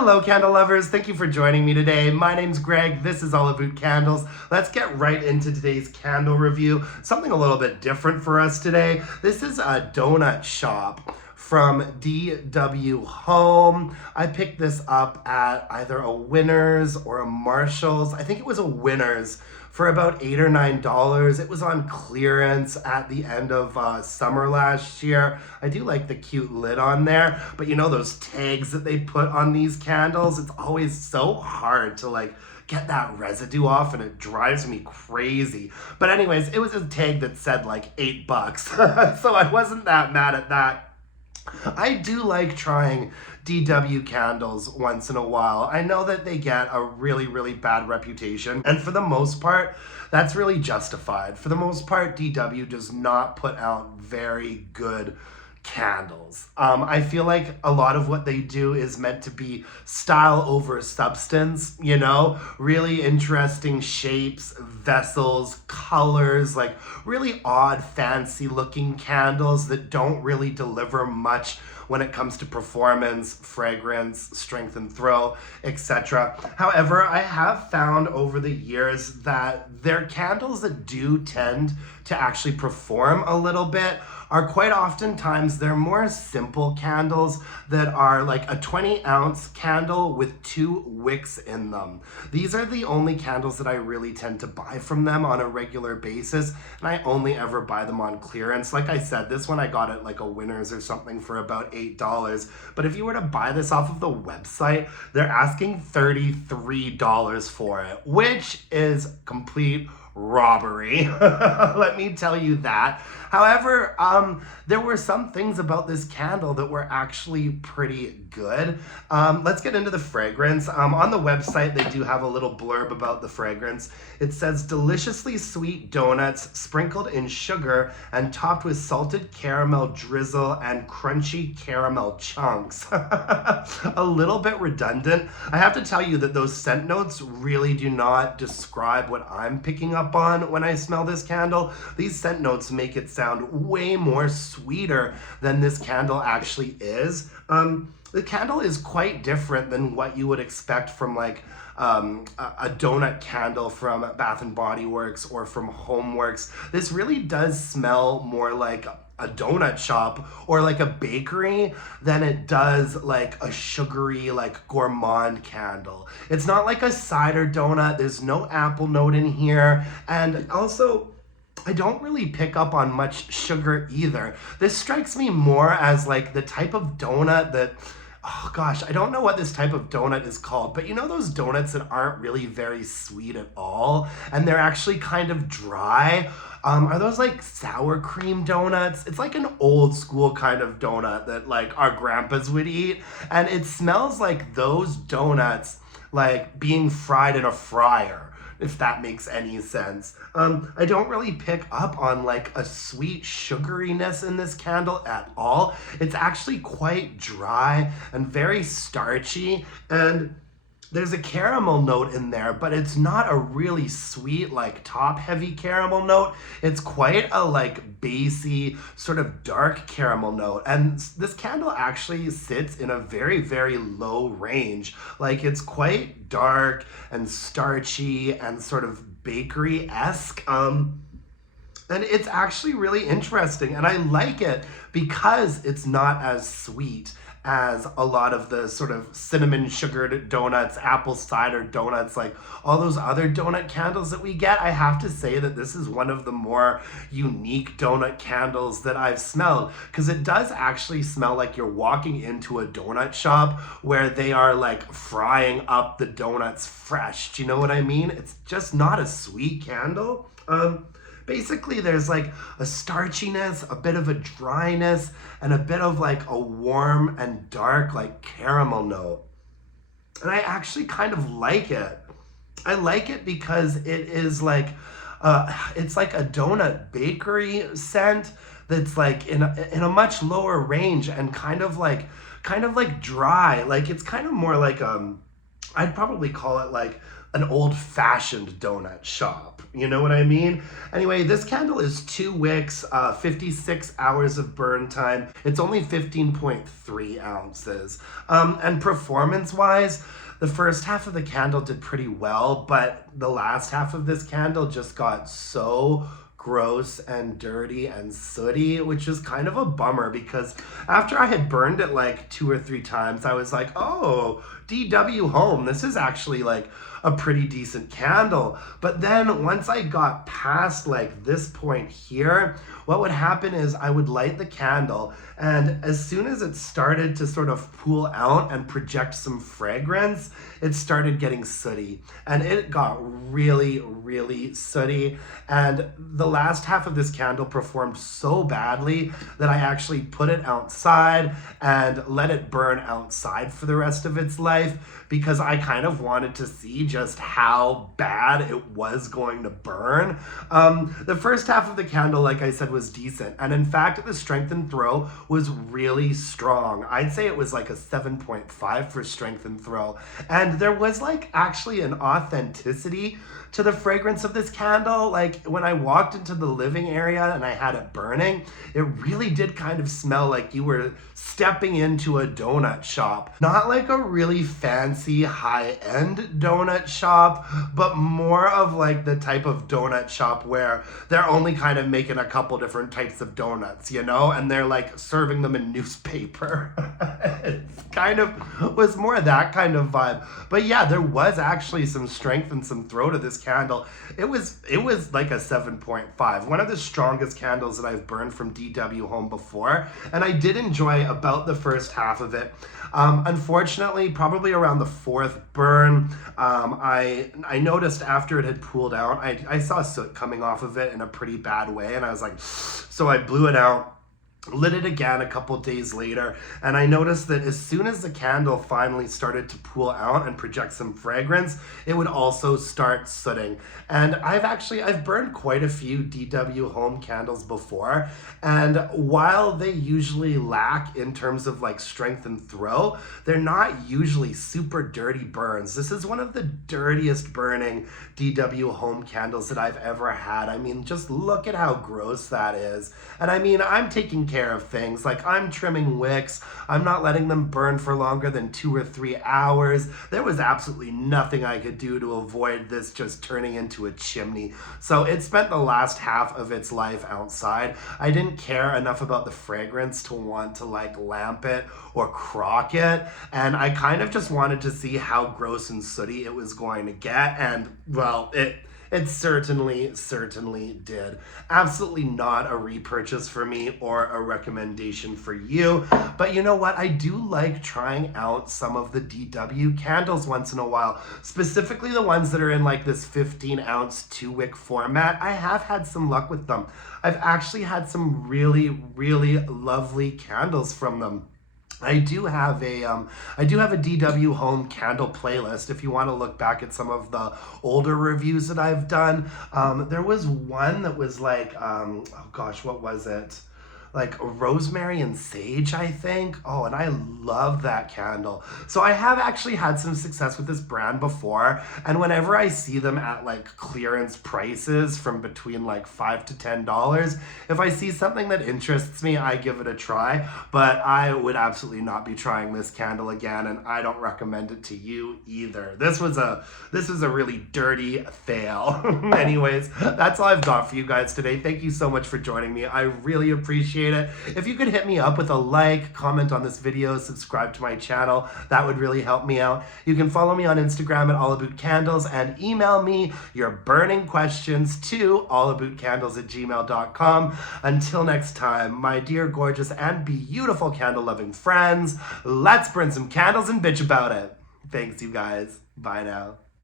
Hello, candle lovers. Thank you for joining me today. My name's Greg. This is all Aboot Candles. Let's get right into today's candle review. Something a little bit different for us today. This is a donut shop from DW Home. I picked this up at either a Winners or a Marshall's. I think it was a Winners for about $8 or $9. It was on clearance at the end of summer last year. I do like the cute lid on there, but you know those tags that they put on these candles? It's always so hard to get that residue off, and it drives me crazy. But anyways, it was a tag that said like $8. So I wasn't that mad at that. I do like trying DW candles once in a while. I know that they get a really, really bad reputation, and for the most part, that's really justified. For the most part, DW does not put out very good candles. I feel like a lot of what they do is meant to be style over substance, you know? Really interesting shapes, vessels, colors, like really odd, fancy looking candles that don't really deliver much when it comes to performance, fragrance, strength and throw, etc. However, I have found over the years that their candles that do tend to actually perform a little bit are quite oftentimes they're more simple candles that are like a 20-ounce candle with 2 wicks in them. These are the only candles that I really tend to buy from them on a regular basis, and I only ever buy them on clearance. Like I said, this one I got at like a Winners or something for about $8, but if you were to buy this off of the website, they're asking $33 for it, which is complete robbery. Let me tell you that. However, there were some things about this candle that were actually pretty good. Let's get into the fragrance. On the website, they do have a little blurb about the fragrance. It says, deliciously sweet donuts sprinkled in sugar and topped with salted caramel drizzle and crunchy caramel chunks. A little bit redundant. I have to tell you that those scent notes really do not describe what I'm picking up on when I smell this candle. These scent notes make it sound way more sweeter than this candle actually is. The candle is quite different than what you would expect from like a donut candle from Bath and Body Works or from Homeworks. This really does smell more like a donut shop or like a bakery than it does like a sugary, like gourmand candle. It's not like a cider donut. There's no apple note in here. And also, I don't really pick up on much sugar either. This strikes me more as like the type of donut that, oh gosh, I don't know what this type of donut is called, but you know those donuts that aren't really very sweet at all, and they're actually kind of dry? Are those like sour cream donuts? It's like an old school kind of donut that like our grandpas would eat, and it smells like those donuts like being fried in a fryer, if that makes any sense. I don't really pick up on like a sweet sugariness in this candle at all. It's actually quite dry and very starchy, and there's a caramel note in there, but it's not a really sweet, like top heavy caramel note. It's quite a like bassy, sort of dark caramel note. And this candle actually sits in a very, very low range. Like it's quite dark and starchy and sort of bakery-esque. And it's actually really interesting, and I like it because it's not as sweet as a lot of the sort of cinnamon sugared donuts, apple cider donuts, like all those other donut candles that we get. I have to say that this is one of the more unique donut candles that I've smelled, because it does actually smell like you're walking into a donut shop where they are like frying up the donuts fresh. Do you know what I mean? It's just not a sweet candle. Basically, there's like a starchiness, a bit of a dryness, and a bit of like a warm and dark like caramel note. And I actually kind of like it. I like it because it is like, it's like a donut bakery scent that's like in a much lower range and kind of like dry. Like it's kind of more like I'd probably call it like an old-fashioned donut shop. You know what I mean? Anyway, this candle is 2 wicks, 56 hours of burn time. It's only 15.3 ounces. And performance-wise, the first half of the candle did pretty well, but the last half of this candle just got so gross and dirty and sooty, which is kind of a bummer because after I had burned it like 2 or 3 times, I was like, oh, DW Home, this is actually like a pretty decent candle. But then once I got past like this point here, what would happen is I would light the candle, and as soon as it started to sort of pool out and project some fragrance, it started getting sooty, and it got really, really sooty. And the last half of this candle performed so badly that I actually put it outside and let it burn outside for the rest of its life, because I kind of wanted to see just how bad it was going to burn. The first half of the candle, like I said, was decent, and in fact the strength and throw was really strong. I'd say it was like a 7.5 for strength and throw, and there was like actually an authenticity to the fragrance of this candle. Like when I walked into the living area and I had it burning, it really did kind of smell like you were stepping into a donut shop. Not like a really fancy high-end donut shop, but more of like the type of donut shop where they're only kind of making a couple different types of donuts, you know, and they're like serving them in newspaper. It kind of was more that kind of vibe. But yeah, there was actually some strength and some throw to this candle. It was like a 7.5, one of the strongest candles that I've burned from DW Home before, and I did enjoy about the first half of it. Unfortunately, probably around the 4th burn, I noticed after it had pooled out, I saw soot coming off of it in a pretty bad way, and I was like, so I blew it out, lit it again a couple days later, and I noticed that as soon as the candle finally started to pool out and project some fragrance, it would also start sooting. And I've burned quite a few DW Home candles before, and while they usually lack in terms of like strength and throw, they're not usually super dirty burns. This is one of the dirtiest burning DW Home candles that I've ever had. I mean, just look at how gross that is. And I mean, I'm taking care of things, like I'm trimming wicks, I'm not letting them burn for longer than 2 or 3 hours. There was absolutely nothing I could do to avoid this just turning into a chimney. So it spent the last half of its life outside. I didn't care enough about the fragrance to want to like lamp it or crock it, and I kind of just wanted to see how gross and sooty it was going to get, and well, it certainly did. Absolutely not a repurchase for me or a recommendation for you. But you know what? I do like trying out some of the DW candles once in a while, specifically the ones that are in like this 15-ounce 2-wick format. I have had some luck with them. I've actually had some really, really lovely candles from them. I do have a DW Home candle playlist if you want to look back at some of the older reviews that I've done. There was one that was like, oh gosh, what was it? Like rosemary and sage, I think. Oh, and I love that candle. So I have actually had some success with this brand before, and whenever I see them at like clearance prices from between like $5 to $10, if I see something that interests me, I give it a try. But I would absolutely not be trying this candle again, and I don't recommend it to you either. This was a really dirty fail. Anyways, that's all I've got for you guys today. Thank you so much for joining me. I really appreciate it. If you could hit me up with a like, comment on this video, subscribe to my channel, that would really help me out. You can follow me on Instagram at allabootcandles and email me your burning questions to allabootcandles@gmail.com. Until next time, my dear, gorgeous, and beautiful candle-loving friends, let's burn some candles and bitch about it. Thanks, you guys. Bye now.